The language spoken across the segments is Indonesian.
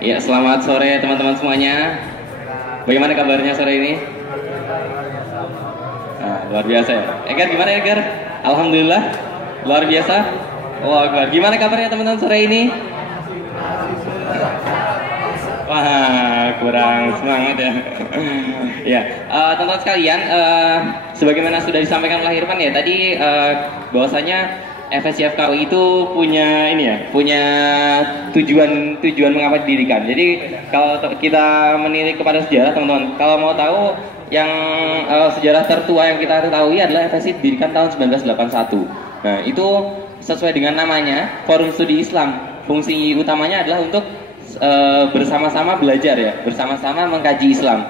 Ya, selamat sore teman-teman semuanya. Bagaimana kabarnya sore ini? Luar biasa ya. Edgar, gimana Edgar? Alhamdulillah, luar biasa. Wah, Edgar, gimana kabarnya teman-teman sore ini? Wah, kurang semangat ya. Ya, teman-teman sekalian, sebagaimana sudah disampaikan oleh Irfan ya tadi, bahwasanya FSC FKUI itu punya ini ya, punya tujuan mengapa didirikan. Jadi kalau kita menilik kepada sejarah teman-teman, kalau mau tahu yang sejarah tertua yang kita ketahui adalah FSC didirikan tahun 1981. Nah itu sesuai dengan namanya, Forum Studi Islam. Fungsi utamanya adalah untuk bersama-sama belajar ya, bersama-sama mengkaji Islam.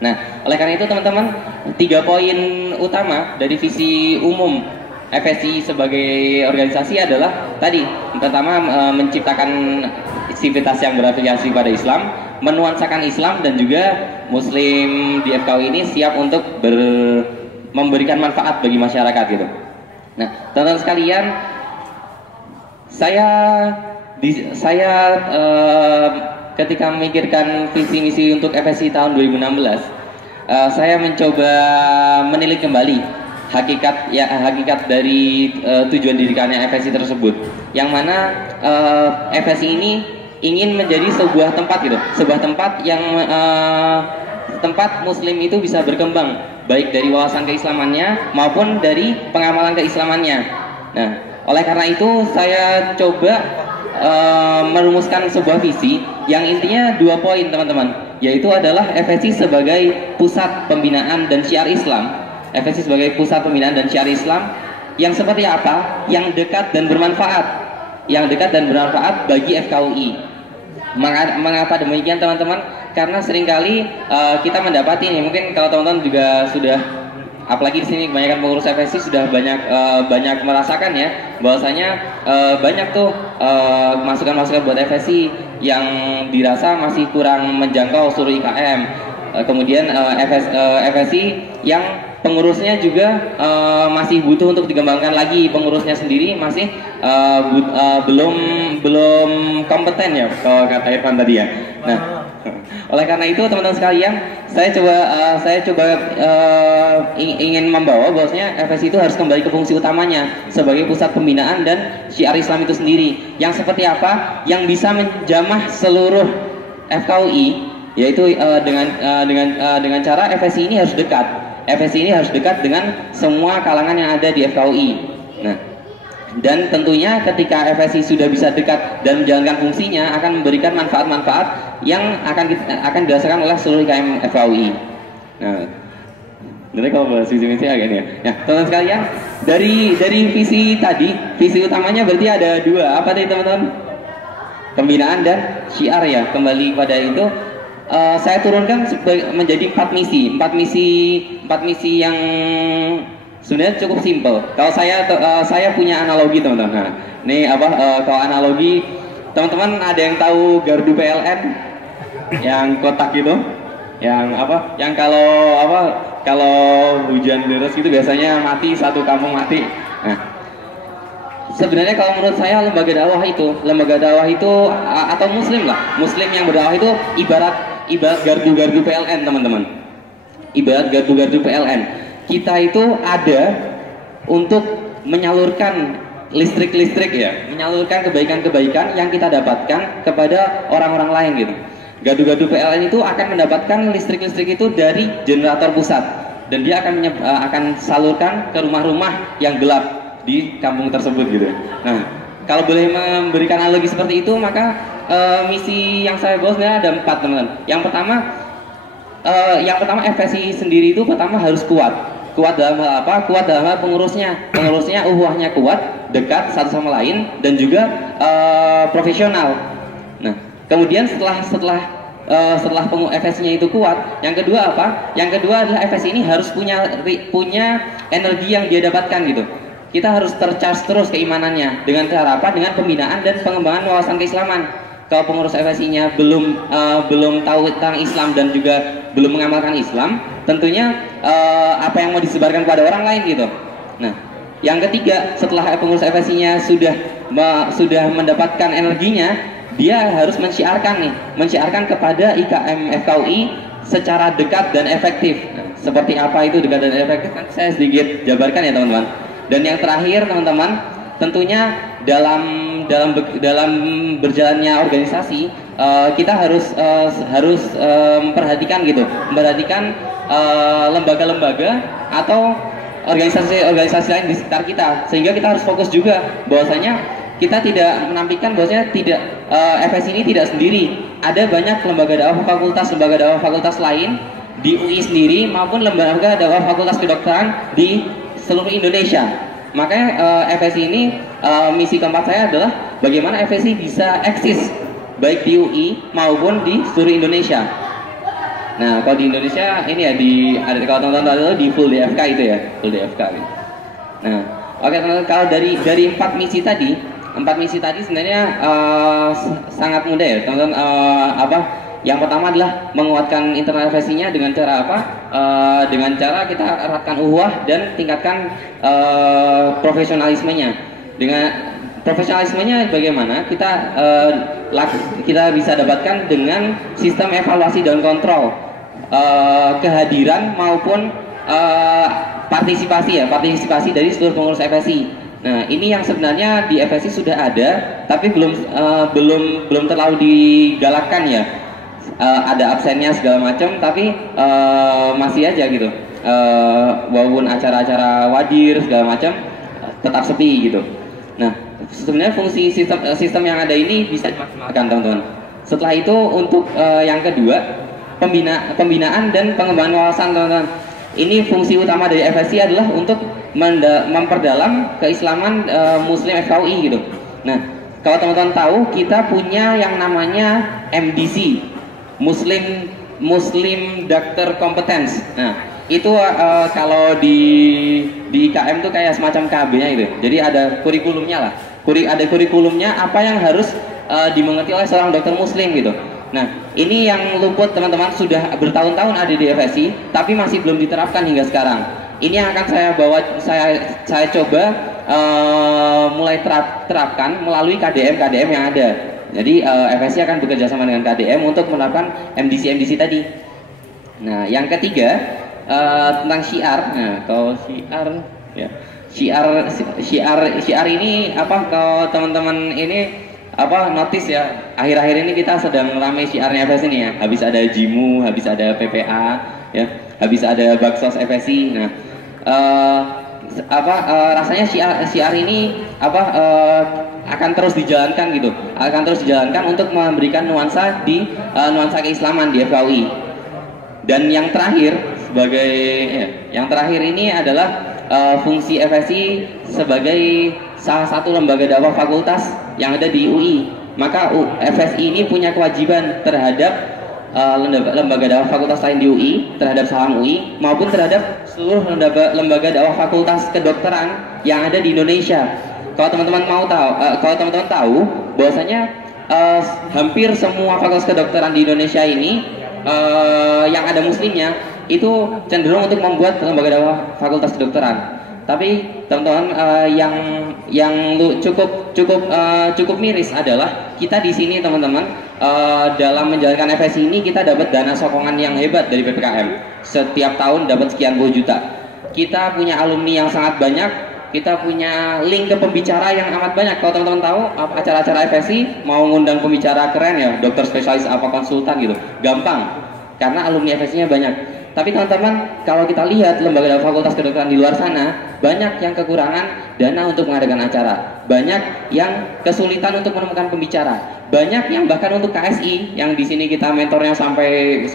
Nah oleh karena itu teman-teman, 3 poin utama dari visi umum FSI sebagai organisasi adalah tadi, pertama menciptakan sivitas yang berafiliasi pada Islam, menuansakan Islam, dan juga Muslim di FKUI ini siap untuk memberikan manfaat bagi masyarakat gitu. Nah teman-teman sekalian, saya ketika memikirkan visi misi untuk FSI tahun 2016, saya mencoba menilik kembali hakikat dari tujuan didirikannya FSI tersebut, yang mana FSI ini ingin menjadi sebuah tempat gitu, sebuah tempat yang tempat Muslim itu bisa berkembang baik dari wawasan keislamannya maupun dari pengamalan keislamannya. Nah, oleh karena itu saya coba merumuskan sebuah visi yang intinya 2 poin teman-teman, yaitu adalah FSI sebagai pusat pembinaan dan syiar Islam. FSI sebagai pusat pembinaan dan syiar Islam yang seperti apa? Yang dekat dan bermanfaat, yang dekat dan bermanfaat bagi FKUI. Mengapa demikian teman-teman? Karena seringkali kita mendapati ini, mungkin kalau teman-teman juga sudah, apalagi di sini kebanyakan pengurus FSI sudah banyak merasakan ya, bahwasanya banyak tuh masukan-masukan buat FSI yang dirasa masih kurang menjangkau seluruh IKM. Kemudian FSI yang pengurusnya juga masih butuh untuk dikembangkan lagi, pengurusnya sendiri masih belum kompeten ya, kalau kata Irfan tadi ya. Nah, oleh karena itu teman-teman sekalian, saya coba ingin membawa bahwasanya FSI itu harus kembali ke fungsi utamanya sebagai pusat pembinaan dan syiar Islam itu sendiri, yang seperti apa? Yang bisa menjamah seluruh FKUI, yaitu dengan cara FSI ini harus dekat. FSI ini harus dekat dengan semua kalangan yang ada di FKUI. Nah, dan tentunya ketika FSI sudah bisa dekat dan menjalankan fungsinya, akan memberikan manfaat-manfaat yang akan dirasakan oleh seluruh IKM FKUI. Nah, jadi kalau bahas visi misi agak ini ya. Nah, teman-teman sekalian, dari visi tadi, visi utamanya berarti ada 2. Apa tadi teman-teman? Pembinaan dan syiar ya. Kembali pada itu, saya turunkan menjadi 4 misi yang sebenarnya cukup simpel. Kalau saya punya analogi teman-teman. Nah, ini kalau analogi, teman-teman ada yang tahu gardu PLN yang kotak itu, yang kalau hujan deras gitu biasanya mati, satu kampung mati. Nah, sebenarnya kalau menurut saya lembaga dakwah itu atau muslim yang berdakwah itu ibarat gardu-gardu PLN teman-teman. Ibarat gardu-gardu PLN. Kita itu ada untuk menyalurkan listrik ya, menyalurkan kebaikan-kebaikan yang kita dapatkan kepada orang-orang lain gitu. Gardu-gardu PLN itu akan mendapatkan listrik itu dari generator pusat, dan dia akan salurkan ke rumah-rumah yang gelap di kampung tersebut gitu. Nah, kalau boleh memberikan analogi seperti itu, maka misi yang saya bawa sebenarnya ada 4 teman-teman. Yang pertama FSI sendiri itu pertama harus kuat dalam hal apa? Kuat dalam hal pengurusnya uhuahnya kuat, dekat satu sama lain, dan juga profesional. Nah, kemudian setelah FSI-nya itu kuat, yang kedua apa? Yang kedua adalah FSI ini harus punya energi yang dia dapatkan gitu. Kita harus tercharge terus keimanannya dengan cara apa? Dengan pembinaan dan pengembangan wawasan keislaman. Kalau pengurus FSI-nya belum tahu tentang Islam dan juga belum mengamalkan Islam, tentunya apa yang mau disebarkan kepada orang lain gitu. Nah, yang ketiga, setelah pengurus FSI-nya sudah mendapatkan energinya, dia harus mensiarkan kepada IKM FKUI secara dekat dan efektif. Nah, seperti apa itu dekat dan efektif? Kan saya sedikit jabarkan ya teman-teman. Dan yang terakhir teman-teman, tentunya dalam berjalannya organisasi, kita harus memperhatikan lembaga-lembaga atau organisasi lain di sekitar kita, sehingga kita harus fokus juga bahwasanya kita tidak menampilkan bahwasanya FS ini tidak sendiri. Ada banyak lembaga dakwah fakultas lain di UI sendiri maupun lembaga dakwah fakultas kedokteran di seluruh Indonesia. Makanya FSI ini misi keempat saya adalah bagaimana FSI bisa eksis baik di UI maupun di seluruh Indonesia. Nah, kalau di Indonesia ini ya kalau teman-teman tahu di full DFK itu ya, full DFK. Nah, oke teman-teman, kalau dari empat misi tadi sebenarnya sangat mudah ya teman-teman. Yang pertama adalah menguatkan internal FSI-nya dengan cara apa? Dengan cara kita eratkan ukhuwah dan tingkatkan profesionalismenya. Dengan profesionalismenya bagaimana? Kita bisa dapatkan dengan sistem evaluasi dan kontrol, kehadiran maupun partisipasi dari seluruh pengurus FSI. Nah, ini yang sebenarnya di FSI sudah ada, tapi belum terlalu digalakkan ya. Ada absennya segala macam, tapi masih aja gitu. Walaupun acara-acara wadir segala macam tetap sepi gitu. Nah, sebenarnya fungsi sistem yang ada ini bisa dimaksimalkan teman-teman. Setelah itu untuk yang kedua, pembinaan dan pengembangan wawasan teman-teman. Ini fungsi utama dari FSI adalah untuk memperdalam keislaman Muslim FKUI gitu. Nah, kalau teman-teman tahu, kita punya yang namanya MDC, Muslim Doctor Competence. Nah, itu kalau di IKM tuh kayak semacam KB-nya gitu. Jadi ada kurikulumnya lah. Ada kurikulumnya apa yang harus dimengerti oleh seorang dokter muslim gitu. Nah, ini yang luput teman-teman, sudah bertahun-tahun ada di FSI, tapi masih belum diterapkan hingga sekarang. Ini yang akan saya coba mulai terapkan melalui KDM yang ada. Jadi FSI akan bekerja sama dengan KDM untuk menerapkan MDC tadi. Nah, yang ketiga tentang syiar. Nah, kalau syiar ini apa? Kalau teman-teman ini notice ya, akhir-akhir ini kita sedang ramai syiarnya FSI ini ya. Habis ada JIMU, habis ada PPA, ya, habis ada Baksos FSI. Nah, rasanya syiar ini akan terus dijalankan gitu, untuk memberikan nuansa keislaman di FKUI. Dan yang terakhir ini adalah fungsi FSI sebagai salah satu lembaga dakwah fakultas yang ada di UI. Maka FSI ini punya kewajiban terhadap lembaga dakwah fakultas lain di UI, terhadap saham UI maupun terhadap seluruh lembaga dakwah fakultas kedokteran yang ada di Indonesia. Kalau teman-teman tahu bahwasanya hampir semua fakultas kedokteran di Indonesia ini yang ada muslimnya itu cenderung untuk membuat lembaga dakwah fakultas kedokteran. Tapi teman-teman, yang cukup miris adalah kita di sini teman-teman, dalam menjalankan FSI ini kita dapat dana sokongan yang hebat dari PPKM. Setiap tahun dapat sekian puluh juta. Kita punya alumni yang sangat banyak, kita punya link ke pembicara yang amat banyak. Kalau teman-teman tahu acara-acara FSI mau ngundang pembicara keren ya, dokter spesialis apa konsultan gitu, gampang karena alumni FSI-nya banyak. Tapi teman-teman, kalau kita lihat lembaga dakwah fakultas kedokteran di luar sana, banyak yang kekurangan dana untuk mengadakan acara, banyak yang kesulitan untuk menemukan pembicara, banyak yang bahkan untuk KSI yang di sini kita mentornya sampai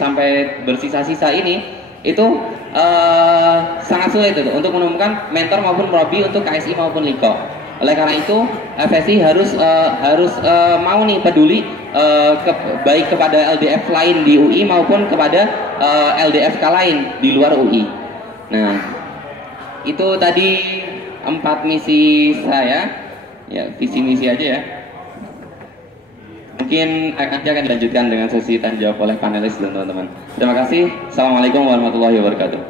bersisa-sisa ini, itu sangat sulit itu untuk menemukan mentor maupun prodi untuk KSI maupun LIKO. Oleh karena itu, FSI harus mau nih peduli baik kepada LDF lain di UI maupun kepada LDFK lain di luar UI. Nah, itu tadi 4 misi saya, ya visi misi aja ya. Mungkin nanti akan dilanjutkan dengan sesi tanya jawab oleh panelis dan teman-teman. Terima kasih. Assalamualaikum warahmatullahi wabarakatuh.